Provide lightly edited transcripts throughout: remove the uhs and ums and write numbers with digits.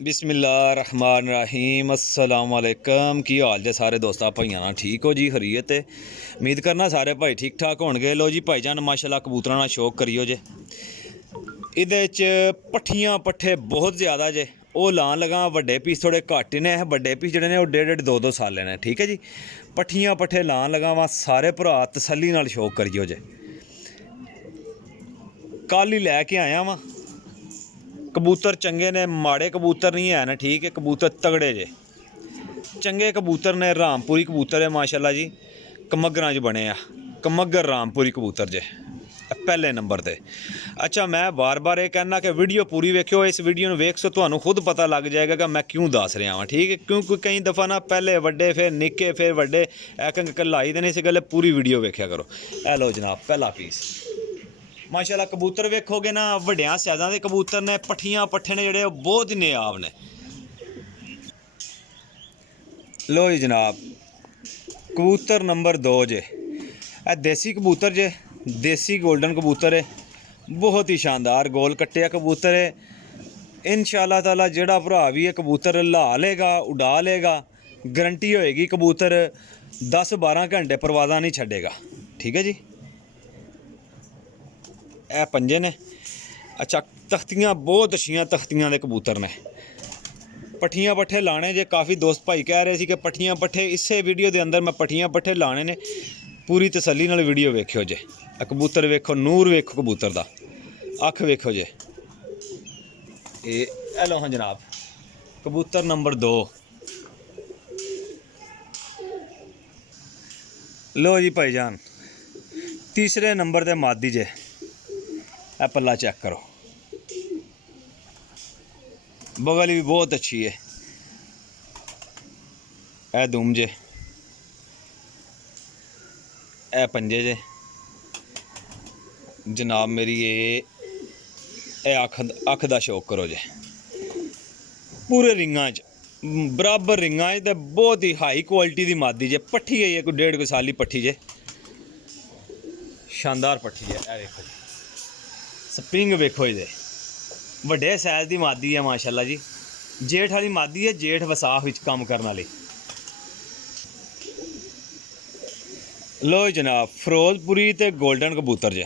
बिस्मिल्लाहिर्रहमानिर्रहीम अस्सलाम वालेकुम। की हाल जे सारे दोस्तां भाइयां ना ठीक हो जी, खरीयत है। उम्मीद करना सारे भाई ठीक ठाक होणगे। लो जी भाईजान माशाल्लाह कबूतरां दा शौक करियो जे। इहदे च पट्ठियां पट्ठे बहुत ज़्यादा जे। ਉਹ ਲਾਣ लगा ਵੱਡੇ पीस थोड़े घट ने, ਵੱਡੇ पीस ਜਿਹੜੇ ਨੇ ਉਹ 1.5 2 साल ने। ठीक है जी, पट्ठियां पट्ठे लाਣ लगा वा सारे भरा तसल्ली नाल शौक करियो जे। कल ही लैके आया वा कबूतर चंगे ने, माड़े कबूतर नहीं है ना। ठीक है, कबूतर तगड़े जे चंगे कबूतर ने। रामपुरी कबूतर है माशाल्लाह जी, कमगरां च बने आ। कमगर रामपुरी कबूतर जे पहले नंबर ते। अच्छा, मैं बार बार ये कहना कि वीडियो पूरी वेखियो। इस वीडियो में वेख सो तुहानू खुद पता लग जाएगा कि मैं क्यों दस रहा हाँ। ठीक है, क्योंकि कई दफ़ा ना पहले वड्डे फिर निक्के फिर वड्डे एक लाई देने, इस गल्ले पूरी वीडियो वेख्या करो। ए लो जनाब पहला पीस माशाल्लाह कबूतर वेखोगे ना, वड्डियां साइज़ां दे कबूतर ने। पट्ठियां पट्ठे ने जेहड़े बहुत ही नायाब ने। लो जी जनाब कबूतर नंबर 2 जे। ए देसी कबूतर जे, देसी गोल्डन कबूतर है। बहुत ही शानदार गोल कट्टिया कबूतर है। इंशाअल्लाह ताला जेड़ा भरा भी है कबूतर ला लेगा, उड़ा लेगा, गारंटी होएगी। कबूतर 10-12 घंटे परवाज़ा नहीं छड्डेगा। ठीक है जी, ए पंजे ने। अच्छा, तख्तियाँ बहुत अच्छियाँ तख्तियाँ दे कबूतर ने। पट्ठियां पट्ठे लाने जे, काफ़ी दोस्त भाई कह रहे थे कि पट्ठियां पट्ठे इसे वीडियो के अंदर मैं पट्ठियां पट्ठे लाने ने। पूरी तसल्ली नाल वीडियो वेखियो जे। कबूतर वेखो, नूर वेखो कबूतर दा, अख वेखो जे। ए लो हाँ जनाब कबूतर नंबर 2। लो जी भाईजान तीसरे नंबर ते मादी जे। ए पल्ला चेक करो, बगल भी बहुत अच्छी है। ए दुम जे, ए पंजे जे जनाब मेरी। ये अख दा शौक करो जे। पूरे रिंगां च बराबर रिंगां च ते बहुत ही हाई क्वालिटी दी मादी जे। पट्ठी है कोई 1.5 साल की पट्ठी जे, शानदार पट्ठी है। ए वेखो जी, स्प्रिंग वेखो जी, वड्डे साइज की मादी है माशाल्लाह जी। जेठ वाली मादी है, जेठ वसाख विच काम करने वाली। लो जनाब फिरोजपुरी ते गोल्डन कबूतर जे।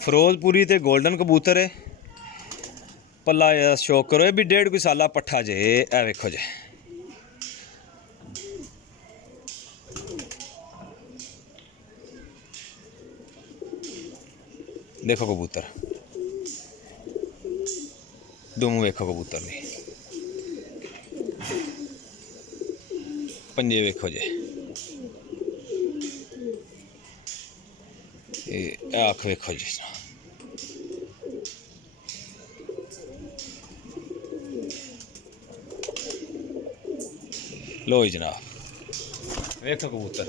फिरोजपुरी ते गोल्डन कबूतर है। पल्ला शौक करो, ये भी 1.5 साला पट्ठा जे। ए वेखो जे, देखो कबूतर, दुम वेखो कबूतर दी, पंजे वेखो जे। अख वेखो जी। लो जी जनाब वेखो कबूतर,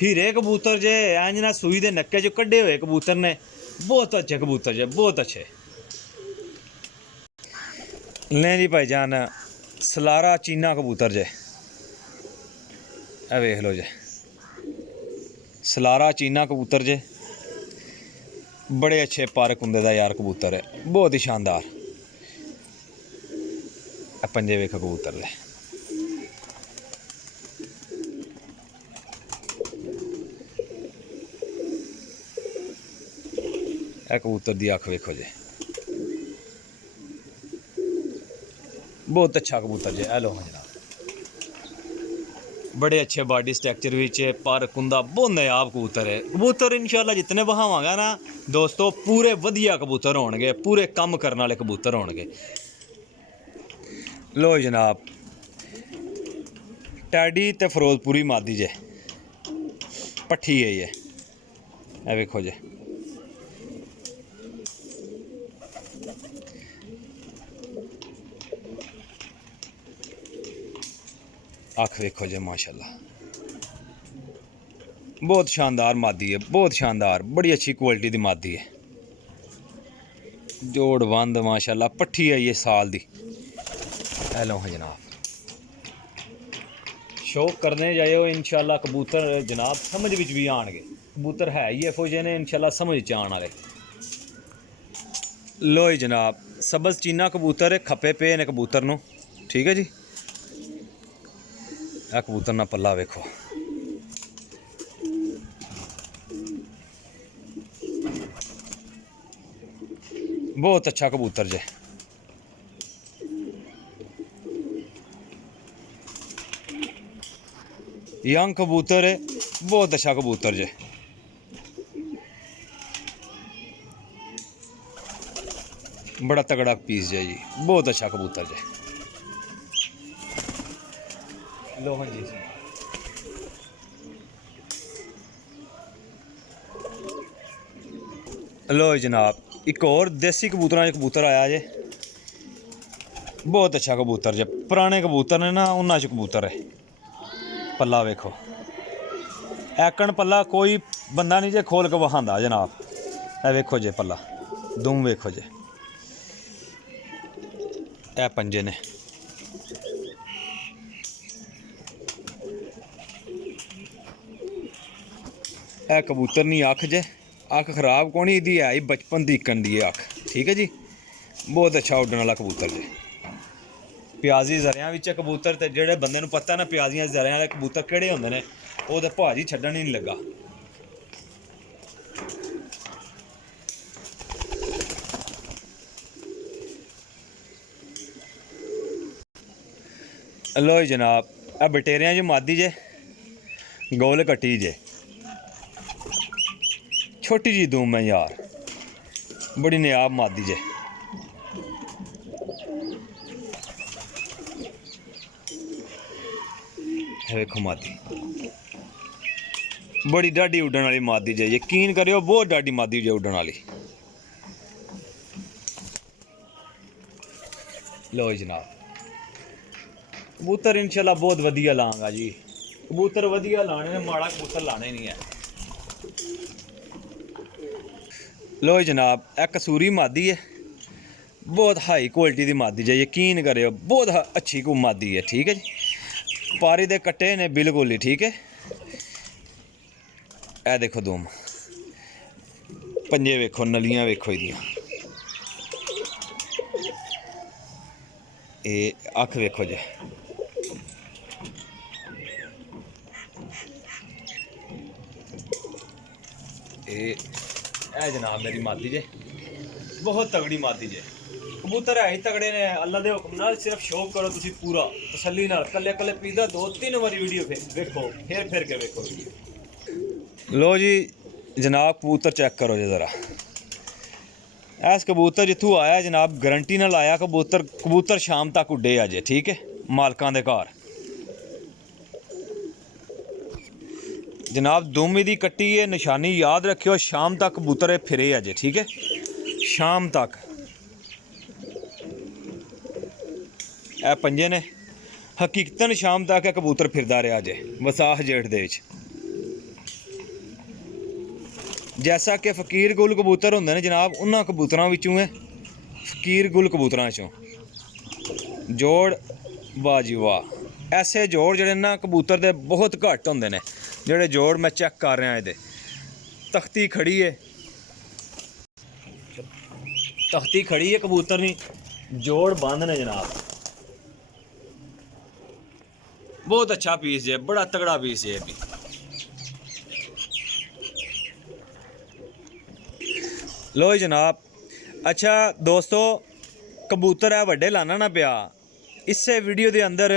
हीरे कबूतर जे। इंज ना सूई दे नक्के चो कड्डे हुए कबूतर ने। बहुत अच्छे कबूतर जे, बहुत अच्छे। ले जी भाईजान सलारा चीना कबूतर जे। ए वेख लो जे, सलारा चीना कबूतर जे। बड़े अच्छे पर कुंदे दा यार कबूतर है, बहुत ही शानदार। पंजे वेखो कबूतर दे, कबूतर दी अख वेखो जे, बहुत अच्छा कबूतर जे। लो हाँ जनाब बड़े अच्छे बॉडी स्ट्रक्चर विच, पर कुंदा बहुत नायाब कबूतर है। कबूतर इंशाल्लाह जितने बहावांगा ना दोस्तों पूरे वधिया कबूतर होणगे, पूरे कम करने वाले कबूतर होणगे। लो जनाब टैडी ते फिरोजपुरी मादी जे, पट्ठी है ये। ए वेखो जे, अख वेखो जे माशाल्लाह, बहुत शानदार मादी है, बहुत शानदार, बड़ी अच्छी क्वालिटी दी मादी है। जोड़ बंद माशाल्लाह, पट्ठी है ये साल दी। हेलो हाँ जनाब शौक करने जाओ इंशाल्लाह कबूतर जनाब समझ विच भी आएंगे। कबूतर है ही इहो जे ने इंशाल्लाह समझ च आने वाले। लो जी जनाब, सबज चीना कबूतर खपे पे ने कबूतर नूं, ठीक है जी। आ कबूतर ना पल्ला वेखो, बहुत अच्छा कबूतर जे। यंग कबूतर है, बहुत अच्छा कबूतर जे। बड़ा तगड़ा पीस जे जी, बहुत अच्छा कबूतर जे। लो हाँ जी, लो जनाब, एक और देसी कबूतर कबूतर आया जे, बहुत अच्छा कबूतर जे। पुराने कबूतर ने ना, उन्हां च कबूतर है। पल्ला वेखो, ऐकन पल्ला कोई बंदा नहीं जे खोल के वखांदा जनाब। ए वेखो जे पल्ला, दुम वेखो जे, ए पंजे ने। ए कबूतर नी अख जे, अख खराब कोनी इहदी है ही बचपन दी इक्कन दी अख, ठीक है जी। बहुत अच्छा उड्डण वाला कबूतर जे। प्याजी जरियां विच कबूतर, ते जेह्ड़े बंदे नूं पता ना प्याजियां जरियां वाले कबूतर केह्ड़े होंदे ने, ओह् ते भाजी छड्डण ही नहीं लगा। लो जनाब, आ बटेरियां च मादी जे, गोल कट्टी जे, छोटी जी दूम है यार, बड़ी नायाब मादी जे। वेखो मादी, बड़ी डाडी उड्डण वाली मादी जे, यकीन करियो बहुत डाडी मादी जे उड्डण वाली। लो जनाब, कबूतर इंशाल्लाह बहुत वधिया लांगा जी। कबूतर वधिया लाने ने, माड़ा कबूतर लाने नहीं है। लो जनाब, ए कसूरी मादी है, बहुत हाई क्वालिटी दी मादी जे, यकीन करियो बहुत अच्छी को मादी है, ठीक है जी। पारी दे कट्टे ने बिल्कुल ही, ठीक है। ए देखो दुम, पंजे वेखो, नलियां वेखो इहदियां, ए अख वेखो जे। ए जनाब मेरी मादी जे, बहुत तगड़ी मादी जे। कबूतर है ही तगड़े ने, अल्लाह दे हुक्म नाल। सिर्फ शौक करो तुसी पूरा तसल्ली नाल, कल्ले कल्ले पीदा 2-3 बारी वीडियो वेखो, फिर के वेखो वीडियो। लो जी जनाब, कबूतर चेक करो जी ज़रा। ऐस कबूतर जित्थू आया जनाब, गारंटी नाल आया कबूतर। कबूतर शाम तक उड्डे अजे, ठीक है, मालकां दे घर। जनाब दुम दी कट्टी है, निशानी याद रखियो, शाम तक कबूतर फिरे अजे, ठीक है, शाम तक। ए पंजे ने, हकीकतन शाम तक है कबूतर फिरदा रहा अजे वसाख जेठ दे विच। जैसा कि फकीर गुल कबूतर होंदे ने जनाब, उन्हां कबूतरां विचों है फकीर गुल कबूतरां चों जोड़ वाह जी वाह। ऐसे जोड़ जेह्ड़े ना कबूतर दे बहुत घट्ट होंदे ने, जेह्ड़े जोड़ मैं चेक कर रहा एह्दे। तख्ती खड़ी है, तख्ती खड़ी है कबूतर नी, जोड़ बंद ने जनाब। बहुत अच्छा पीस जे, बड़ा तगड़ा पीस जे भी। लो जनाब, अच्छा दोस्तों, कबूतर है वड्डे लाना ना पिया, इससे वीडियो के अंदर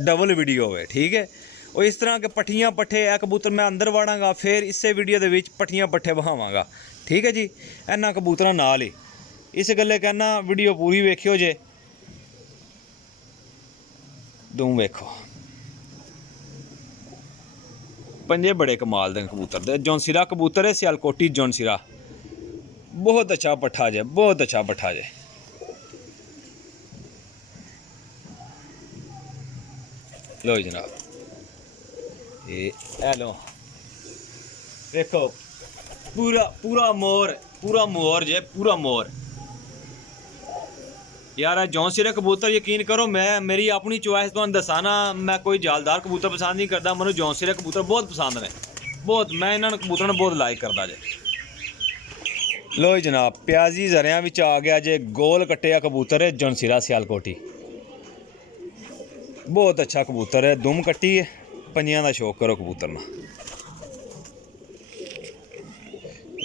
डबल वीडियो है, ठीक है। और इस तरह के पट्ठियाँ पट्ठे है कबूतर मैं अंदर वाड़ांगा, फिर इससे वीडियो के विच पट्ठियाँ पट्ठे बहावांगा, ठीक है जी। इन्हां कबूतरां नाल ही इस गल्ले कहना वीडियो पूरी वेखियो जे। दूं वेखो, पंजे बड़े कमाल दे कबूतर दे। जौनसिरा कबूतर है, सियालकोटी जौनसिरा, बहुत अच्छा पट्ठा जे, बहुत अच्छा पट्ठा जे। लो जनाब, ये लो देखो, पूरा पूरा मोर जे, पूरा मोर यार। जौन सिरे कबूतर यकीन करो, मैं मेरी अपनी चॉइस तो दसा ना, मैं कोई जालदार कबूतर पसंद नहीं करता, मैं जौन सिरे कबूतर बहुत पसंद ने, बहुत। मैं इन्होंने कबूतर बहुत लाइक करता जे। लो जी जनाब प्याजी जरिया विच आ गया जे गोल कट्टिया कबूतर है जौनसिरा सियालकोटी। बहुत अच्छा कबूतर है, दुम कट्टी है, पंजियां दा शौक करो कबूतर ना।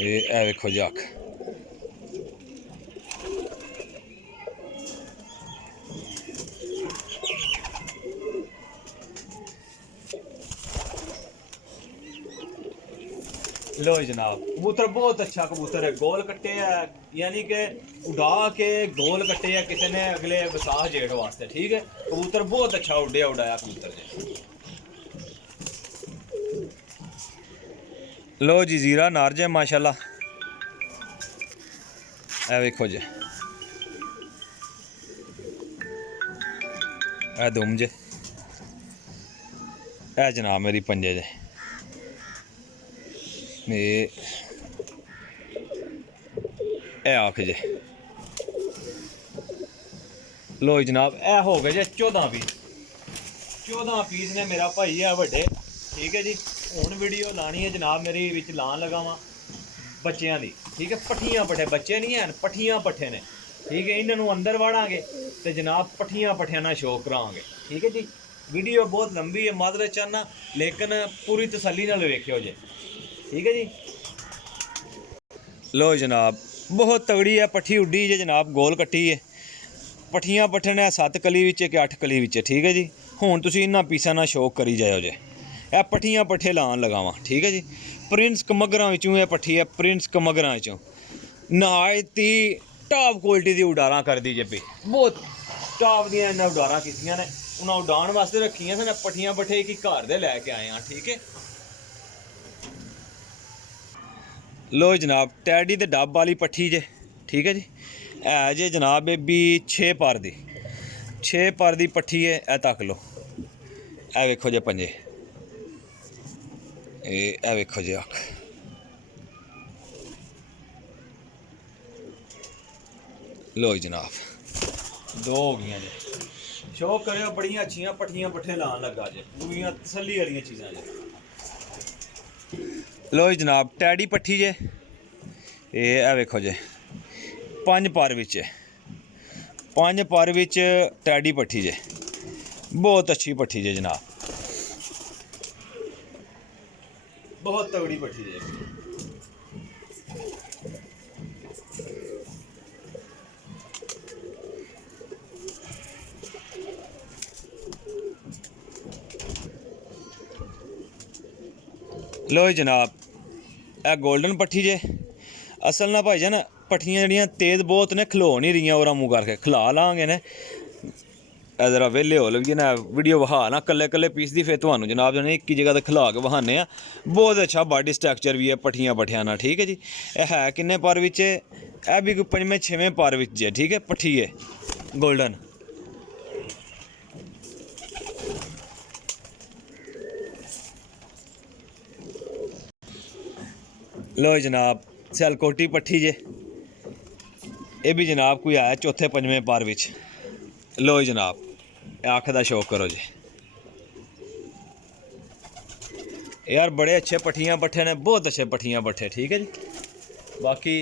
ए वेखो जी अख लो जनाब कबूतर बहुत अच्छा कबूतर है, गोल कट्टे है यानी कि उड़ा के गोल कट्टे है किसी ने अगले विसाख जेठ वास्ते। ठीक है कबूतर बहुत अच्छा उड़ाया कबूतर ने। लो जी जीरा नार जे माशाल्लाह। ए वेखो जी ए दुम जे ए जनाब मेरी पंजे जे ए आख जे। लो जनाब ए हो गए जे 14 पीस। 14 पीस ने मेरा भाई है बड़े। ठीक है जी हुण वीडियो लानी है जनाब मेरी विच लान लगा वा बच्चियां दी। ठीक है पट्ठियां पट्ठे बच्चे नहीं हैं, पट्ठियां पट्ठे ने। ठीक है इन्हों अंदर वाड़ांगे तो जनाब पट्ठियां पट्ठियां ना शौक करांगे। ठीक है जी वीडियो बहुत लंबी है मादरे चाहना लेकिन पूरी तसल्ली नाल वेखियो जे। ठीक है जी लो जनाब बहुत तगड़ी है पट्ठी उड्डी जे जनाब गोल कट्टी है। पट्ठियां पट्ठे ने 7 कली विच कि 8 कली विच। ठीक है जी हुण तुसीं इन्हां पीसां नाल शौक करी जाओ जे। ए पट्ठियां पट्ठे लान लगावां। ठीक है जी प्रिंस कमगरां विचों ये पट्ठी है, प्रिंस कमगरां विचों नहायती टॉप क्वालिटी दी उडारां करदी जे। बहुत टॉप दियां इन्हां उडारां कीतियां ने, उन्हां उडान वास्ते रखियां सन। पट्ठियां पट्ठे एक घर दे लैके आए हैं। ठीक है लो जनाब टैडी ते डब वाली पट्ठी जे। ठीक है जी है जे जनाब ये भी 6 पर दी 6 पर दी पट्ठी है। ए तक लो ए वेखो जे पंजे ए वेखो जी अख लो जनाब 2 हो गई जे। शौक करो बड़ियां अच्छियां पट्ठियां पट्ठे लान लगा जे पूरियां तसल्ली वाली चीज़ां जे। लो जनाब टैडी पट्ठी जे ए वेखो जे 5 पर विच 5 पर विच टैडी पट्ठी जे बहुत अच्छी पट्ठी जे जनाब बहुत तगड़ी पट्ठी जे। लो जनाब ए गोल्डन पट्ठी जे असल ना भाई जान पट्ठियां जड़ियां तेज़ बहुत ने खलो नहीं रही और मुँह करके खिला लांगे ने जरा वेले हो लगी ना वीडियो वहा ना कल्ले कल्ले पीस दी फिर तुहानू जनाब जने एक ही जगह खिला के वहाने आ। बहुत अच्छा बॉडी स्ट्रक्चर भी है पट्ठियां पट्ठियां ना। ठीक है जी है किन्ने पर विच ए भी 5वें 6वें पर विच जे। ठीक है पट्ठी है गोल्डन। लो जनाब सियालकोटी पट्ठी जे ये भी जनाब कोई आया 4 5वें पर विच। लो जनाब अख दा शौक करो जी यार बड़े अच्छे पट्ठियां पट्ठे ने बहुत अच्छे पट्ठियां पट्ठे। ठीक है जी बाकी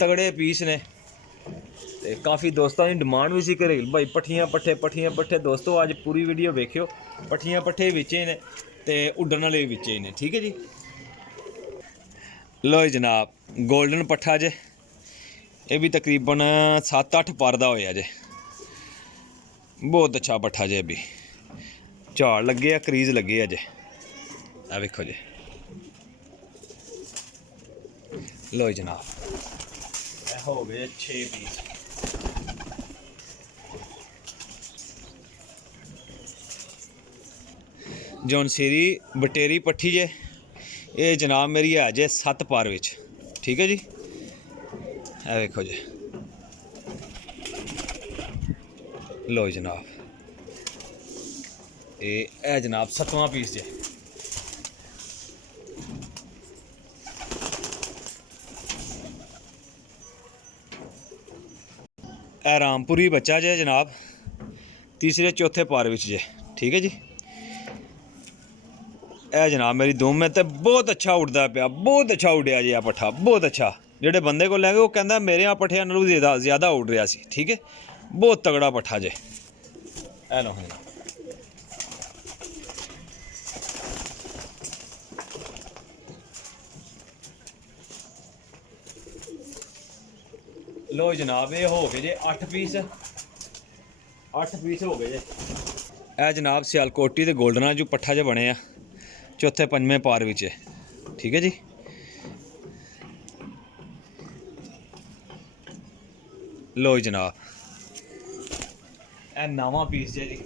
तगड़े पीस ने ते काफ़ी दोस्तों की डिमांड भी सी करे भाई पट्ठियां पट्ठे दोस्तों अज पूरी वीडियो वेखियो पट्ठियां पट्ठे विचे ने ते उड्डण वाले विचे ने। ठीक है जी लो जनाब गोल्डन पट्ठा जे ये भी तकरीबन 7-8 पर दा होया जे बहुत अच्छा पट्ठा जे भी झाड़ लगे क्रीज लगे अजे आ वेखो जी। लो जनाब हो गए 6 पीस। जौनसिरी बटेरी पट्ठी जे ये जनाब मेरी है जे 7 पर विच। ठीक है जी ए वेखो जी। लो जनाब ए जनाब 7वां पीस जे। ए रामपुरी बच्चा जे जनाब 3 4 पर विच जे। ठीक है जी ए जनाब मेरी दुम है तो बहुत अच्छा उड़ता पाया बहुत अच्छा उड़िया जी आ पट्ठा बहुत अच्छा ਜਿਹੜੇ ਬੰਦੇ ਕੋਲ ਲੈ ਗਏ ਉਹ ਕਹਿੰਦਾ ਮੇਰੇ ਆ ਪੱਠਿਆਂ ਨਾਲੋਂ ਜ਼ਿਆਦਾ ਉੱਡ ਰਿਹਾ ਸੀ। ਠੀਕ ਹੈ, ਬਹੁਤ ਤਗੜਾ ਪੱਠਾ ਜੇ। ਇਹ ਲਓ ਲੋ ਜਨਾਬ, ਇਹ ਹੋ ਗਏ ਜੇ 8 ਪੀਸ। 8 ਪੀਸ ਹੋ ਗਏ ਜੇ। ਇਹ ਜਨਾਬ ਸਿਆਲਕੋਟੀ ਤੇ ਗੋਲਡਨਾ ਜੋ ਪੱਠਾ ਜਿਹਾ ਬਣੇ ਆ, ਚੌਥੇ ਪੰਜਵੇਂ ਪਾਰ ਵਿੱਚ। ਠੀਕ ਹੈ ਜੀ। ਲੋ ਜਨਾਬ, ਇਹ ਨਵਾਂ ਪੀਸ ਜੇ ਜੀ।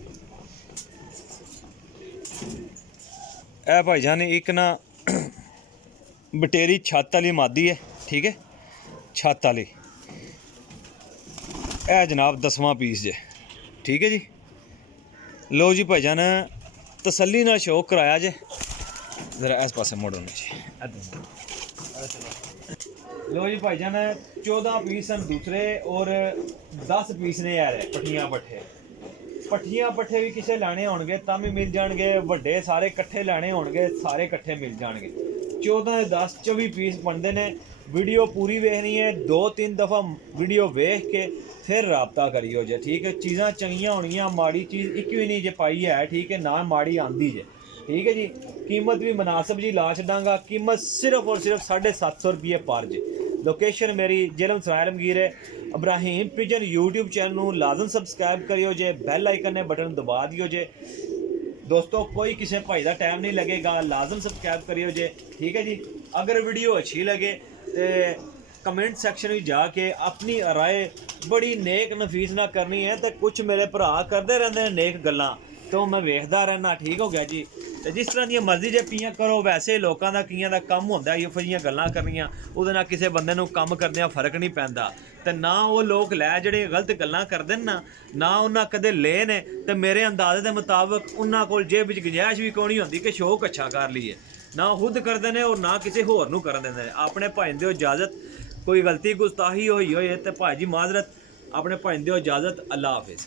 ਇਹ ਭਾਈ ਜਾਨ ਇੱਕ ਨਾ ਬਟੇਰੀ ਛੱਤ ਵਾਲੀ ਮਾਦੀ ਹੈ। ਠੀਕ ਹੈ, ਛੱਤ ਵਾਲੀ। ਇਹ ਜਨਾਬ 10ਵਾਂ ਪੀਸ ਜੇ। ਠੀਕ ਹੈ ਜੀ। ਲੋ ਜੀ ਭਾਈ ਜਾਨ, ਤਸੱਲੀ ਨਾਲ ਸ਼ੌਕ ਕਰਾਇਆ ਜੇ। ਜ਼ਰਾ ਇਸ ਪਾਸੇ ਮੋੜੋ ਜੀ। लो जी भाईजान 14 पीस हैं दूसरे और 10 पीस ने यार पट्ठियां पट्ठे भी किसे लाने होंगे तां भी मिल जाएंगे, वड्डे सारे इकट्ठे लाने होंगे सारे इकट्ठे मिल जाएंगे। 14 10 24 पीस बनते हैं। वीडियो पूरी वेखनी है, 2-3 दफ़ा वीडियो वेख के फिर राबता करियो जे। ठीक है, चीज़ां चंगियां होनियां, माड़ी चीज़ एक भी नहीं जे पाई है। ठीक है, ना माड़ी आंदी जे। ठीक है जी। कीमत भी मुनासिब जी ला छांगा। कीमत सिर्फ और सिर्फ 750 रुपये पर जे। लोकेशन मेरी जिला सराय आलमगीर है। इब्राहिम पिजन यूट्यूब चैनल नूं लाजम सबसक्राइब करियो जे, बैल आइकन ने बटन दबा दियो जे। दोस्तों कोई किसी भाई का टाइम नहीं लगेगा, लाजम सबसक्राइब करियो जे। ठीक है जी। अगर वीडियो अच्छी लगे तो कमेंट सैक्शन में जाके अपनी राय बड़ी नेक नफीस ना करनी है। तो कुछ मेरे भरा करते रहते हैं नेक गल्लां, तो मैं वेखदा रहना। ठीक हो गया जी। तो जिस तरह दी मर्जी जे पियां करो, वैसे लोगों का कीयां दा कम होंदा है इहो जिहियां गल्लां करनियां। उहदे नाल किसी बंदे नूं कम करदिआं फर्क नहीं पैंदा। ते ना वो लोग लै जेह्ड़े गलत गल्लां करदे ना उन्हां कदे ले ने। ते मेरे अंदाजे दे मुताबिक उन्हां कोल जेब विच गुंजाइश भी कोई नहीं होंदी कि शौक अच्छा कर लईए। ना खुद करदे ने और ना किसी होर नूं करन दिंदे ने। अपने भाई दिओ इजाजत, कोई गलती गुस्ताही होई होए ते भाई जी माजरत, अपने भाई दिओ इजाजत। अल्लाह हाफिज़।